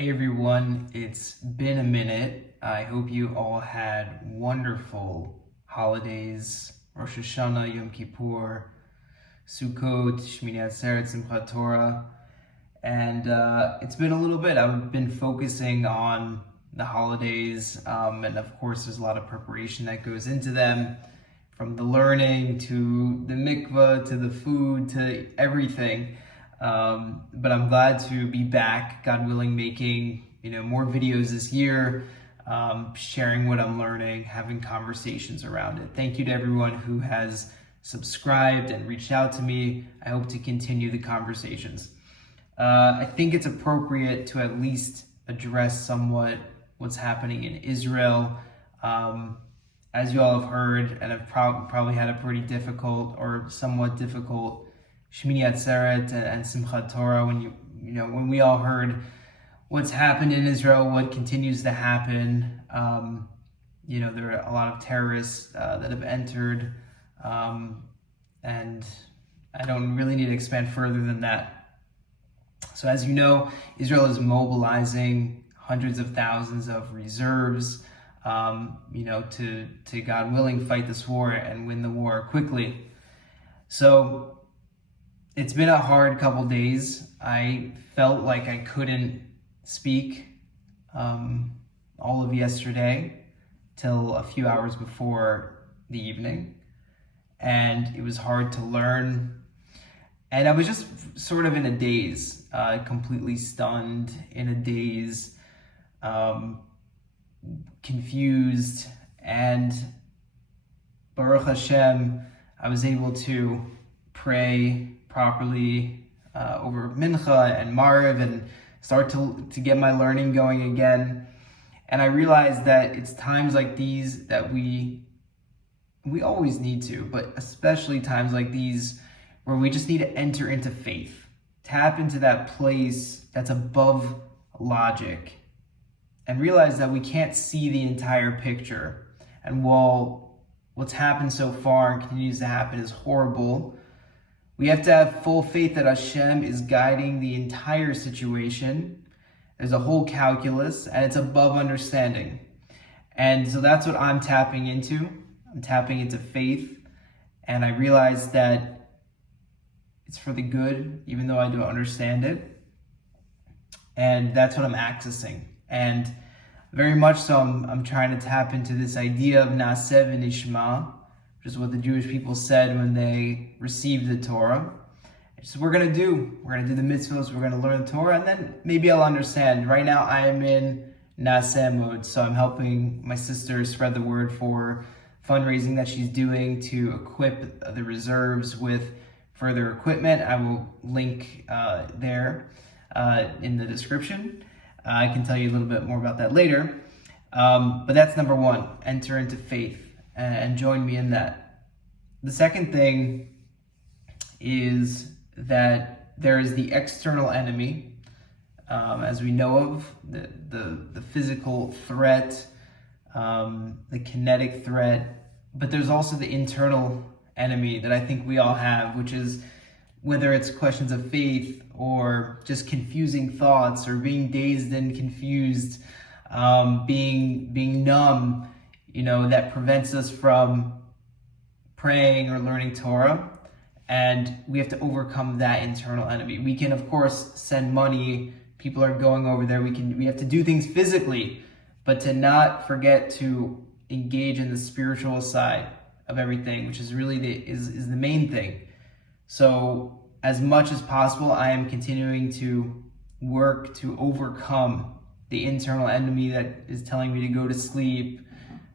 Hey everyone, it's been a minute. I hope you all had wonderful holidays, Rosh Hashanah, Yom Kippur, Sukkot, Shmini Atzeret, Simchat Torah, and it's been a little bit. I've been focusing on the holidays, and of course there's a lot of preparation that goes into them, from the learning to the mikvah to the food to everything. But I'm glad to be back, God willing, making more videos this year, sharing what I'm learning, having conversations around it. Thank you to everyone who has subscribed and reached out to me. I hope to continue the conversations. I think it's appropriate to at least address somewhat what's happening in Israel. As you all have heard, and have probably had a pretty difficult or somewhat difficult Shmini Atzeret and Simchat Torah, when we all heard what's happened in Israel, what continues to happen. There are a lot of terrorists that have entered, and I don't really need to expand further than that. So as you know, Israel is mobilizing hundreds of thousands of reserves, to God willing, fight this war and win the war quickly. So it's been a hard couple days. I felt like I couldn't speak all of yesterday till a few hours before the evening, and it was hard to learn. And I was just sort of in a daze, completely stunned, in a daze, confused, and Baruch Hashem, I was able to pray properly over Mincha and Mariv and start to get my learning going again. And I realized that it's times like these that we always need to, but especially times like these where we just need to enter into faith, tap into that place that's above logic, and realize that we can't see the entire picture. And while what's happened so far and continues to happen is horrible, we have to have full faith that Hashem is guiding the entire situation. There's a whole calculus, and it's above understanding. And so that's what I'm tapping into. I'm tapping into faith, and I realize that it's for the good, even though I don't understand it. And that's what I'm accessing. And very much so, I'm trying to tap into this idea of Naaseh v'nishma, which is what the Jewish people said when they received the Torah. It's what we're going to do. We're going to do the mitzvot, we're going to learn the Torah, and then maybe I'll understand. Right now I am in Naaseh mode, so I'm helping my sister spread the word for fundraising that she's doing to equip the reserves with further equipment. I will link there in the description. I can tell you a little bit more about that later. But that's number one, enter into faith and join me in that. The second thing is that there is the external enemy, as we know of, the physical threat, the kinetic threat, but there's also the internal enemy that I think we all have, which is whether it's questions of faith or just confusing thoughts or being dazed and confused, being numb, that prevents us from praying or learning Torah. And we have to overcome that internal enemy. We can, of course, send money. People are going over there. We have to do things physically, but to not forget to engage in the spiritual side of everything, which is really is the main thing. So as much as possible, I am continuing to work to overcome the internal enemy that is telling me to go to sleep,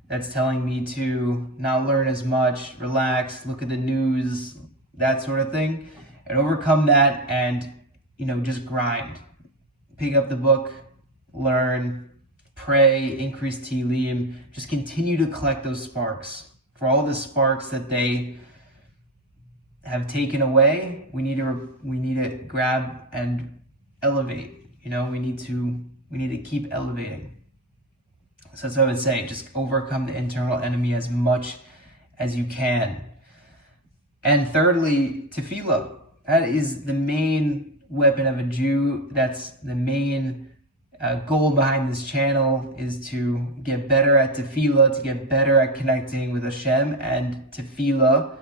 that's telling me to not learn as much, relax, look at the news, that sort of thing, and overcome that and, just grind. Pick up the book, learn, pray, increase Tehillim, just continue to collect those sparks. For all the sparks that they have taken away, we need to grab and elevate. We need to keep elevating. So that's what I would say, just overcome the internal enemy as much as you can. And thirdly, Tefilah. That is the main weapon of a Jew. That's the main goal behind this channel is to get better at Tefilah, to get better at connecting with Hashem, and Tefilah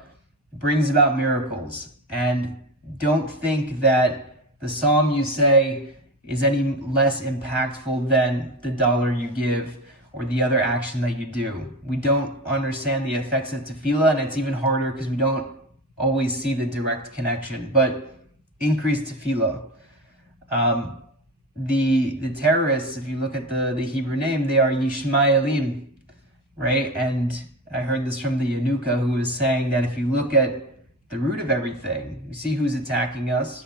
brings about miracles. And don't think that the psalm you say is any less impactful than the dollar you give or the other action that you do. We don't understand the effects of Tefilah, and it's even harder because we don't always see the direct connection. But increase Tefilah. The terrorists, if you look at the Hebrew name, they are Yishmaelim, right? And I heard this from the Yanuka, who was saying that if you look at the root of everything, you see who's attacking us.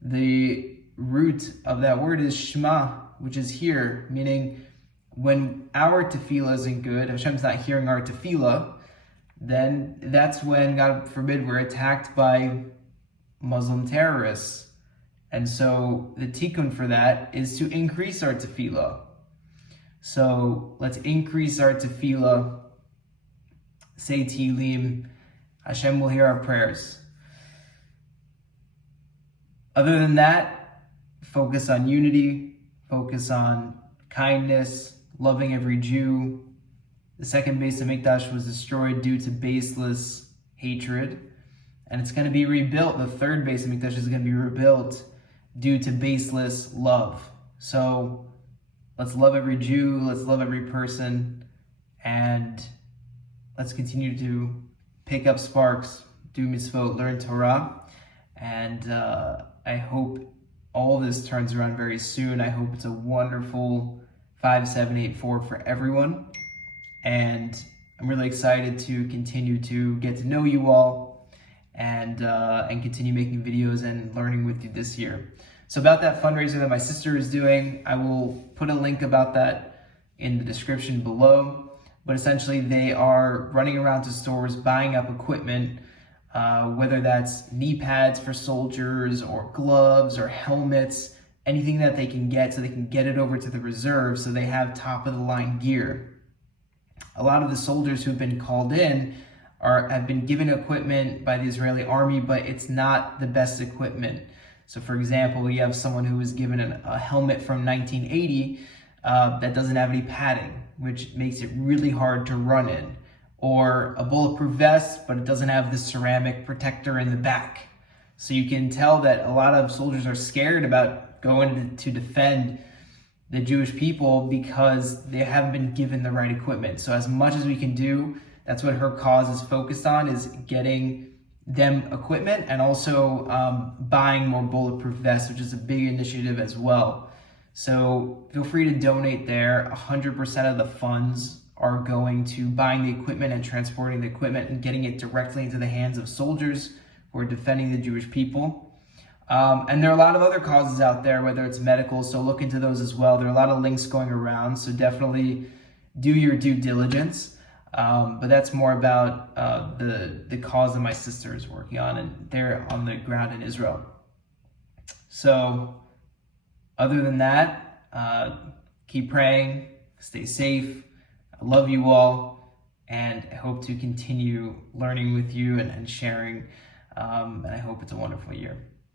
The root of that word is Shema, which is here, meaning when our Tefilah isn't good, Hashem's not hearing our Tefilah, then that's when, God forbid, we're attacked by Muslim terrorists. And so the tikkun for that is to increase our Tefilah. So let's increase our Tefilah, say Tehillim. Hashem will hear our prayers. Other than that, focus on unity, focus on kindness, loving every Jew. The second Beis HaMikdash was destroyed due to baseless hatred, and it's going to be rebuilt. The third Beis HaMikdash is going to be rebuilt due to baseless love. So let's love every Jew, let's love every person, and let's continue to pick up sparks, do mitzvot, learn Torah, and I hope all this turns around very soon. I hope it's a wonderful 5784 for everyone, and I'm really excited to continue to get to know you all and continue making videos and learning with you this year. So about that fundraiser that my sister is doing, I will put a link about that in the description below. But essentially, they are running around to stores, buying up equipment, whether that's knee pads for soldiers or gloves or helmets, anything that they can get so they can get it over to the reserve so they have top-of-the-line gear. A lot of the soldiers who have been called in have been given equipment by the Israeli army, but it's not the best equipment. So for example, you have someone who was given a helmet from 1980 that doesn't have any padding, which makes it really hard to run in. Or a bulletproof vest, but it doesn't have the ceramic protector in the back. So you can tell that a lot of soldiers are scared about going to defend the Jewish people because they haven't been given the right equipment. So as much as we can do, that's what her cause is focused on, is getting them equipment and also buying more bulletproof vests, which is a big initiative as well. So feel free to donate there. 100% of the funds are going to buying the equipment and transporting the equipment and getting it directly into the hands of soldiers who are defending the Jewish people. And there are a lot of other causes out there, whether it's medical, so look into those as well. There are a lot of links going around, so definitely do your due diligence. But that's more about the cause that my sister is working on, and they're on the ground in Israel. So other than that, keep praying, stay safe. I love you all, and I hope to continue learning with you and sharing, and I hope it's a wonderful year.